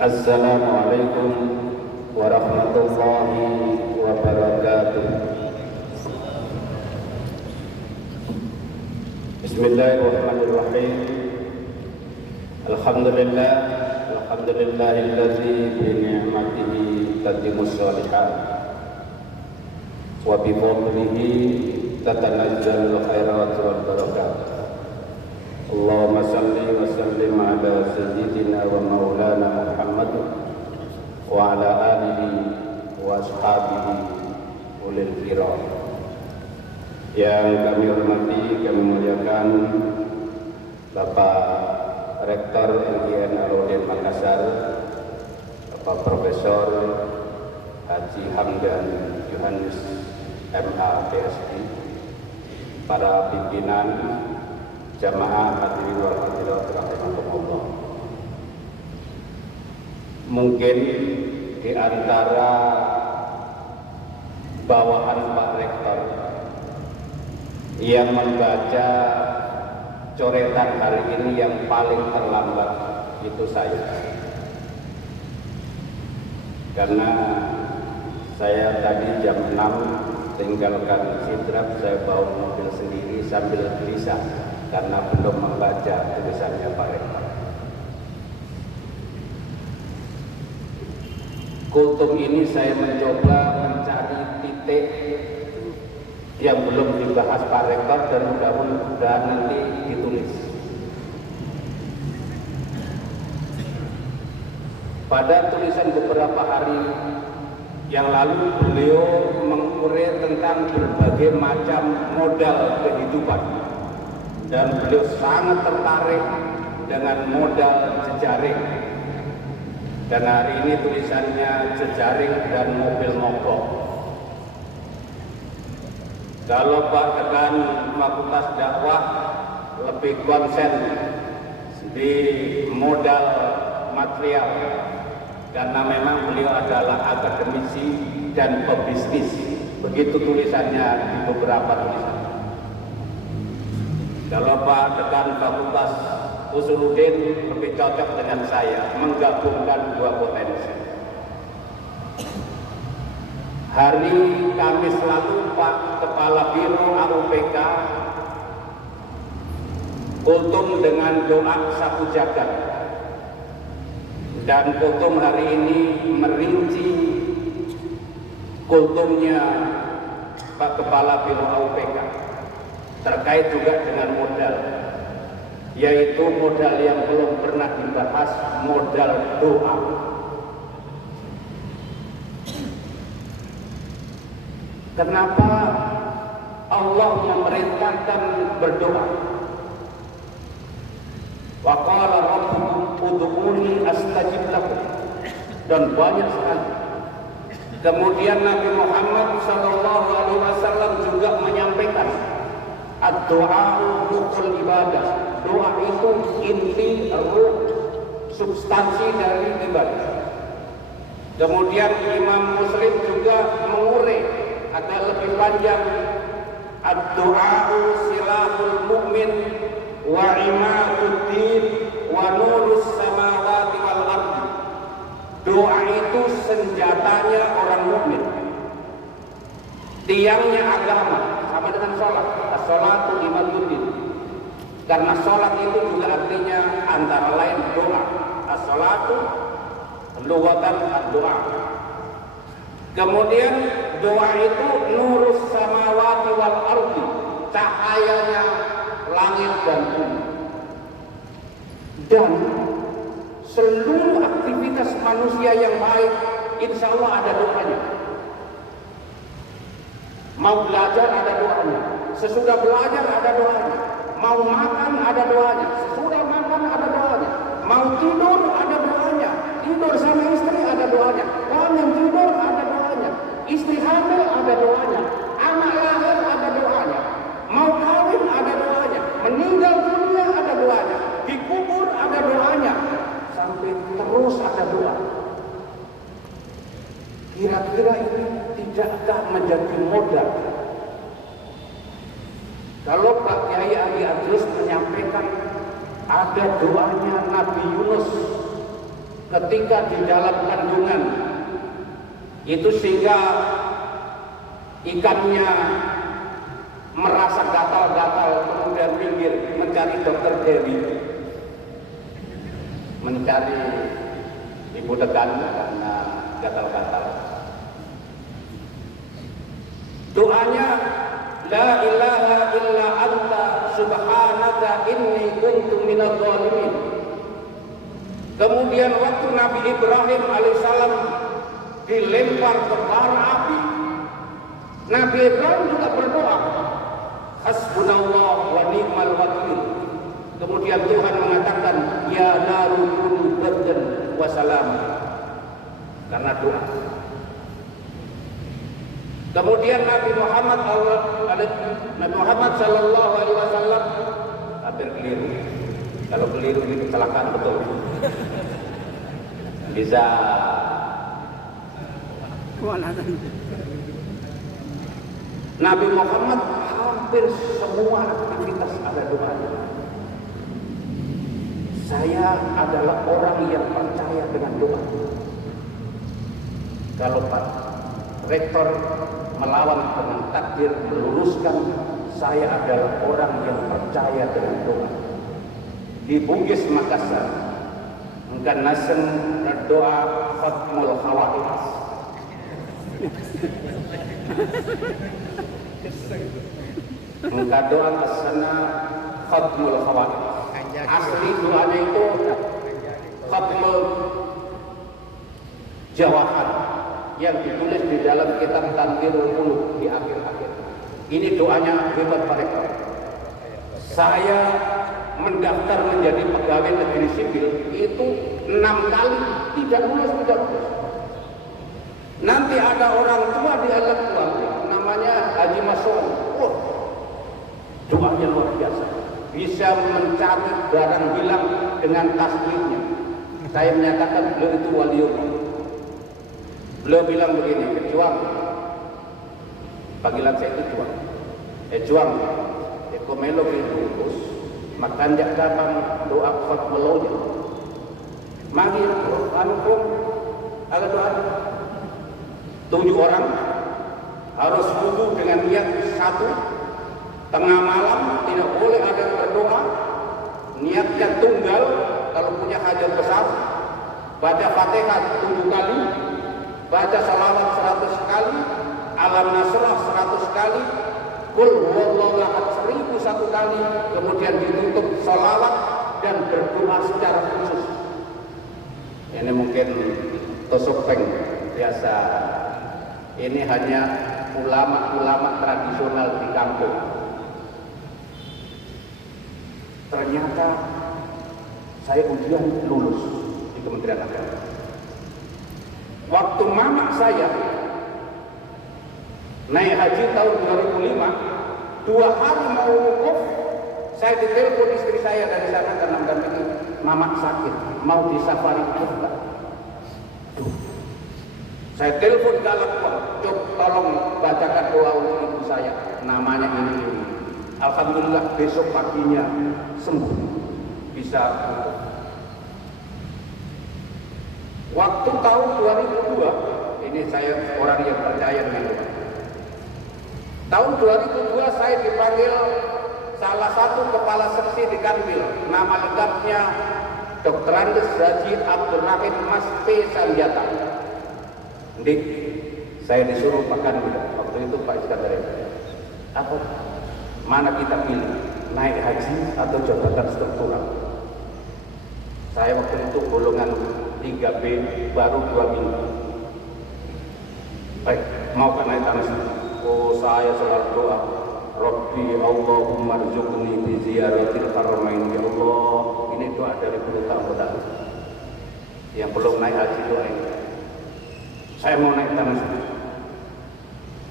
Assalamualaikum warahmatullahi wabarakatuh. Bismillahirrahmanirrahim. Alhamdulillahilladzi bi ni'matihi tatimmus shalihat wa bi fadlihi tatanazzalul khairat wal barakat. Allahumma salli wa sallim ala sayyidina wa maulana Muhammad wa ala alihi wa ashabihi ulil kiram. Yang kami hormati, kami muliakan Bapak Rektor UGM Alauddin Makassar, Bapak Profesor Haji Hamdan Yohanes MA PhD, para pimpinan jamaah hadirin wal hadirat rahimakumullah. Mungkin di antara bawahan Pak Rektor yang membaca coretan hari ini yang paling terlambat itu saya, karena saya tadi jam 6 tinggalkan Sidrap, saya bawa mobil sendiri sambil gelisah karena belum membaca tulisannya Pak Rektor. Kultum ini saya mencoba mencari titik yang belum dibahas Pak Rektor dan mudah-mudahan nanti ditulis. Pada tulisan beberapa hari yang lalu beliau mengurai tentang berbagai macam modal kehidupan, dan beliau sangat tertarik dengan modal jejaring. Dan hari ini tulisannya jejaring dan mobil mogok. Kalau Pak Dekan Fakultas Dakwah lebih konsen di modal material, karena memang beliau adalah akademisi dan pebisnis. Begitu tulisannya di beberapa tulisan. Kalau Pak Dekan Fakultas Usuluddin lebih cocok dengan saya, menggabungkan dua potensi. Hari Kamis lalu Pak Kepala Biro AUPK kultum dengan doa sapu jagat, dan kultum hari ini merinci kultumnya Pak Kepala Biro AUPK terkait juga dengan modal, yaitu modal yang belum pernah dibahas, modal doa. Kenapa Allah memerintahkan berdoa? Wa qala rabbukum ud'uni astajib lakum, dan banyak sekali. Kemudian Nabi Muhammad SAW juga menyampaikan ad-du'a mukhul ibadah. Doa itu inti, ruh, substansi dari ibadah. Kemudian Imam Muslim juga mengurai agak lebih panjang, ad-du'a silahul mu'min wa imaduddin wa nurus samawati wal ardi. Doa itu senjatanya orang mukmin, tiangnya agama, sama dengan sholat. As-sholatu imaduddin, karena sholat itu juga artinya antara lain doa. As-sholatu lughatan ad-doa. Kemudian doa itu nurus samawati wal ardi, cahayanya langit dan bumi. Dan seluruh aktivitas manusia yang baik, insya Allah ada doanya. Mau belajar ada doanya, sesudah belajar ada doanya. Mau makan ada doanya, sesudah makan ada doanya. Mau tidur ada doanya, tidur sama istri ada doanya. Bangun tidur ada doanya, istri hamil ada doanya, anak lahir ada doanya, mau kawin ada doanya, meninggal dunia ada doanya, dikubur ada doanya, sampai terus ada doa. Kira-kira ini tidakkah menjadi modal? Kalau Pak Kiai Ali Adrus menyampaikan ada doanya Nabi Yunus ketika di dalam kandungan itu, sehingga ikannya merasa gatal-gatal, kemudian pinggir mencari dokter Dewi, mencari ibu degan karena gatal-gatal. Doanya, la ilaha illa anta subhanaka inni kuntu minadh dhalimin. Kemudian waktu Nabi Ibrahim alaihissalam dilempar ke bara api, Nabi Ibrahim juga berdoa, hasbunallah wa ni'mal wakil. Kemudian Tuhan mengatakan, ya naru kuni bardan wa salam, karena doa. Kemudian Nabi Muhammad sallallahu alaihi wasallam hampir keliru. Kalau keliru ini kecelakaan betul. Bisa Nabi Muhammad hampir semua aktivitas ada doanya. Saya adalah orang yang percaya dengan doa. Kalau Pak Rektor melawan dengan takdir, meluruskan, saya adalah orang yang percaya dengan doa. Di Bugis Makassar, engkan nasen doa Fatmul Khawatis. Engkau doa kesana Fatmul Khawatis. Asli doanya itu Fatmul Jawahan yang ditulis di dalam kitab Tanbirul Qulub di akhir-akhir. Ini doanya hebat Pak Rektor. Saya mendaftar menjadi pegawai negeri sipil itu 6 kali tidak lulus. Nanti ada orang tua di elektoral namanya Haji Mas'ud. Oh, doanya luar biasa. Bisa mencari barang hilang dengan tasbihnya. Saya menyatakan beliau itu waliullah. Beliau bilang begini, juang. Panggilan saya itu juang. Juang. Komelo bungkus. Makan jak dabang doa khot meloja. Magi anu pun agak doa. 7 orang harus wudu dengan niat satu. Tengah malam tidak boleh ada yang berdoa. Niatnya tunggal. Kalau punya hajat besar, baca Fatihah 7 kali, baca salawat 100 kali, alam nasrah 100 kali, kul huwallahu ahad 1001 kali, kemudian ditutup salawat dan berdoa secara khusus. Ini mungkin tosopeng biasa. Ini hanya ulama-ulama tradisional di kampung. Ternyata saya ujian lulus di Kementerian Agama. Waktu mama saya naik haji tahun 2005, 2 hari mau wukuf, saya ditelepon istri saya dari sana karena mendampingi mama sakit, mau disafari Ka'bah. Saya telepon galak, coba tolong bacakan doa untuk ibu saya, namanya ini. Alhamdulillah besok paginya sembuh, bisa wukuf. Waktu tahun 2002, ini saya orang yang percaya dengan Tuhan. Tahun 2002 saya dipanggil salah satu kepala seksi di Kanwil, nama lengkapnya Dr. Andes Haji Abdul Rahim Mas P. Sanjata. Dik, saya disuruh makan waktu itu Pak Iskandar. Apa? Mana kita pilih, naik haji atau jabatan struktural? Saya waktu itu golongan 3B, baru 2 minggu. Baik, mau kan naik tanah? Oh, saya selalu doa, Rabbi Allahumma rzuqni bi ziyaratil haramain. Ya Allah, ini doa dari 10 tahun pertama. Yang belum naik haji doa ini. Saya mau naik tanah.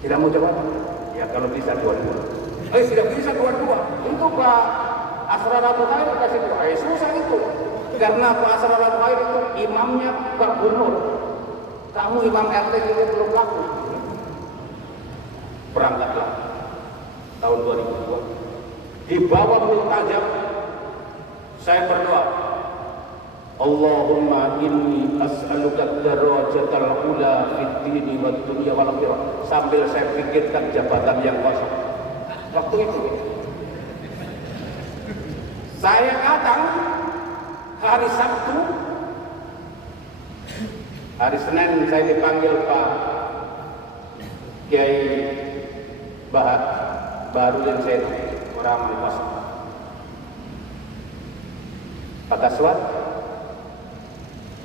Tidak mau jawab? Ya kalau bisa 2-2. Tidak bisa 2-2. Itu Pak Asrarul Khair kasih doa. Susah itu. Karena Pak Asrarul Khair itu imamnya Pak Gubernur. Kamu imam RT juga belum laku. Berangkatlah tahun 2002. Di bawah multajam saya berdoa, Allahumma inni as'aluka darajatal ula fid dini wad dunya wal akhirah, sambil saya pikirkan jabatan yang kosong. Waktu itu saya kadang hari Sabtu, hari Senin saya dipanggil Pak Kiai Baharudin Said, orang kosong. Pak Kaswat,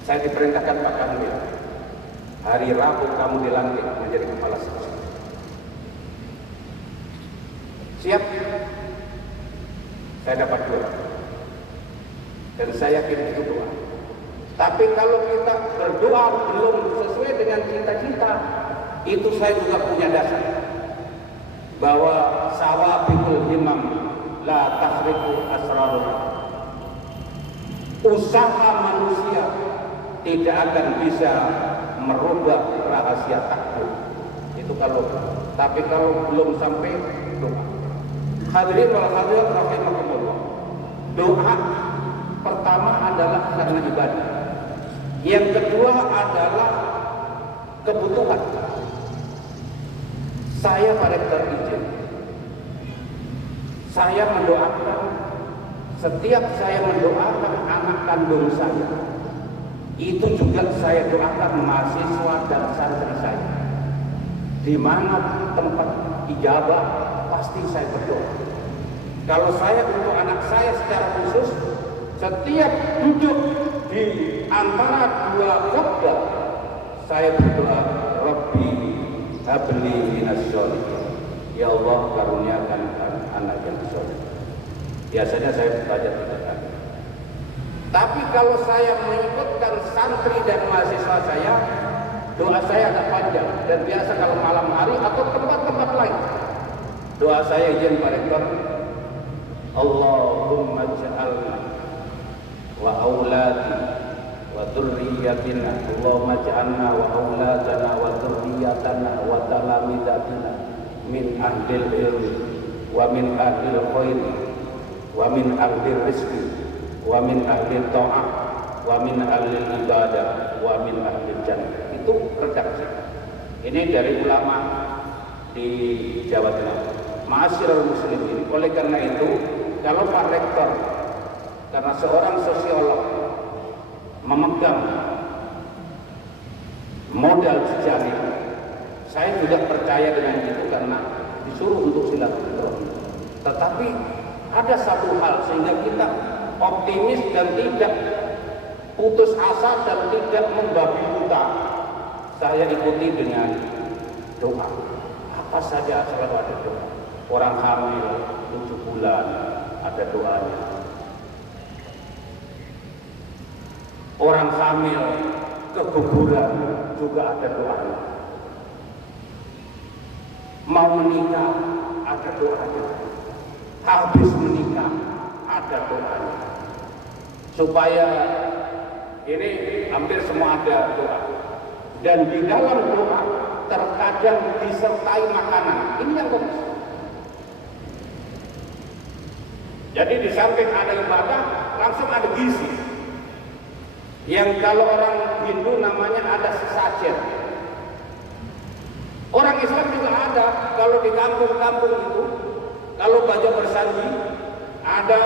saya diperintahkan Pak Kamil, hari Rabu kamu dilantik menjadi kepala sekolah. Siap? Saya dapat doa. Dan saya yakin itu doa. Tapi kalau kita berdoa belum sesuai dengan cita-cita, itu saya juga punya dasar. Bahwa sawabikul himam la tahriku asrarul. Usaha manusia tidak akan bisa merubah rahasia takdir. Itu kalau, tapi kalau belum sampai doa. Hadirin wal hadirat rahimakumullah. Doa pertama adalah karena ibadah. Yang kedua adalah kebutuhan. Saya Pak Rektor izin, saya mendoakan, setiap saya mendoakan anak kandung saya, itu juga saya doakan mahasiswa dan santri saya. Di mana tempat ijabah pasti saya berdoa. Kalau saya untuk anak saya secara khusus, setiap duduk di antara dua khutbah, saya berdoa, Rabbi habli minas sholihin. Ya Allah, karuniakan anak yang soleh. Biasanya saya baca 3 kali. Tapi kalau saya mengikutkan santri dan mahasiswa saya, doa saya agak panjang. Dan biasa kalau malam hari atau tempat-tempat lain, doa saya izin Pak Rektor, Allahumma ja'alna wa auladi wa dhurriyyatina, Allahumma ja'alna wa auladana wa dhurriyyatana wa talamidatina min ahlil ilmi wa min ahlil khairi wa min ahlil rizki wa min ahlil ta'ah wa min ahlil ibadah wa min ahlil jannah. Itu redaksi. Ini dari ulama di Jawa Tengah. Ma'asyiral muslimin. Oleh karena itu, kalau Pak Rektor karena seorang sosiolog memegang modal sejarah, saya juga percaya dengan itu karena disuruh untuk silaturahmi. Tetapi ada satu hal sehingga kita optimis dan tidak putus asa dan tidak membabi buta. Saya ikuti dengan doa. Apa saja selalu ada doa. Orang hamil 7 bulan ada doanya. Orang hamil keguguran juga ada doanya. Mau menikah ada doanya. Habis menikah ada doanya. Supaya ini hampir semua ada doa. Dan di dalam doa terkadang disertai makanan. Ini yang bagus. Jadi di samping ada ibadah, langsung ada gizi. Yang kalau orang Hindu namanya ada sesajen. Orang Islam juga ada. Kalau di kampung-kampung itu, kalau baca bersandi, ada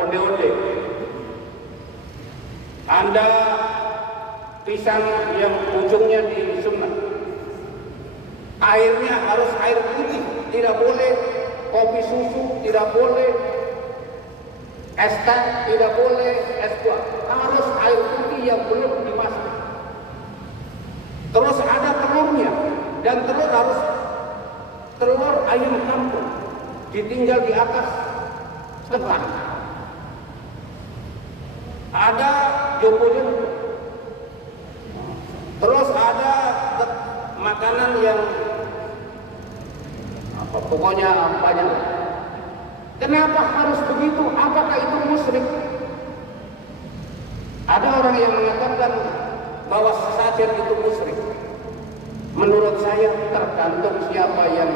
onde-onde. Ada pisang yang ujungnya disunat. Airnya harus air putih, tidak boleh kopi susu, tidak boleh es teh, tidak boleh es buah, harus air putih yang belum dimasak. Terus ada telurnya, dan telur harus telur ayam kampung, ditinggal di atas ketan. Ada jokonya. Terus ada makanan yang apa, pokoknya banyak. Kenapa harus begitu? Apakah itu musyrik? Ada orang yang mengatakan bahwa sesajen itu musyrik. Menurut saya tergantung siapa yang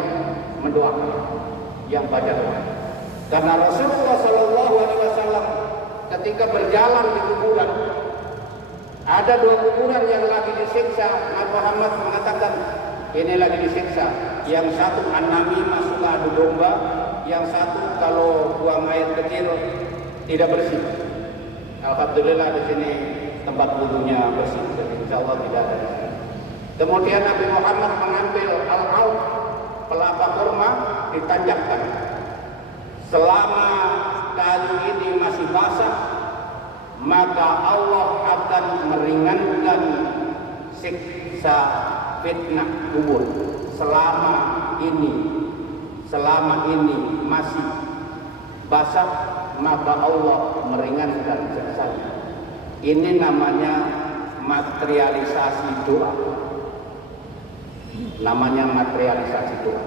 mendoakan, yang baca doa. Karena Rasulullah SAW ketika berjalan di kuburan, Ada dua kuburan yang lagi disiksa. Nabi Muhammad mengatakan ini lagi disiksa. Yang satu an-namimah, suka adu domba. Yang satu kalau buang air kecil tidak bersih. Alhamdulillah di sini tempat wudunya bersih. Jadi insya Allah tidak ada di sini. Kemudian Nabi Muhammad mengambil al-aud, pelapa kurma, ditanjakkan. Selama kali ini masih basah, maka Allah akan meringankan siksa fitnah kubur. Selama ini masih basah, maka Allah meringankan siksanya. Ini namanya materialisasi doa. Namanya materialisasi doa.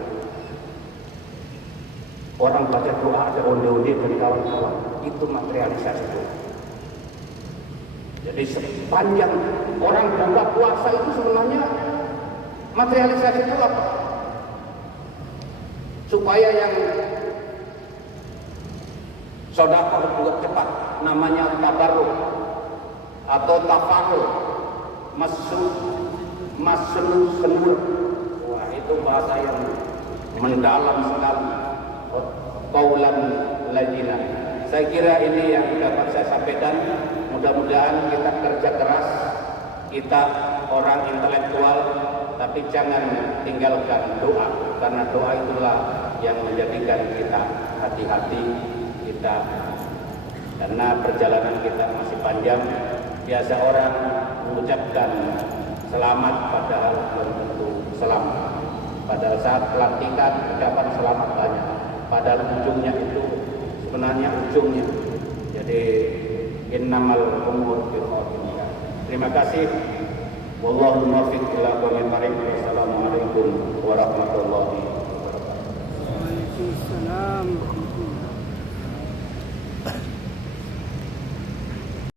Orang baca doa ada onde-onde dari kawan-kawan, itu materialisasi doa. Jadi sepanjang orang buka puasa itu sebenarnya materialisasi doa, supaya yang sedekah juga cepat, namanya tabarruk atau tafarruq, masnu senur. Wah, itu bahasa yang mendalam sekali. Qaulan lajina. Saya kira ini yang dapat saya sampaikan. Mudah-mudahan kita kerja keras, kita orang intelektual, tapi jangan tinggalkan doa, karena doa itulah yang menjadikan kita hati-hati kita, karena perjalanan kita masih panjang. Biasa orang mengucapkan selamat padahal belum tentu selamat. Padahal saat pelantikan ucapan selamat banyak, padahal ujungnya itu sebenarnya ujungnya. Jadi innamal umur bil khatimah. Terima kasih. Wallahu muwaffiq ila aqwamit thariq. Wassalamualaikum warahmatullahi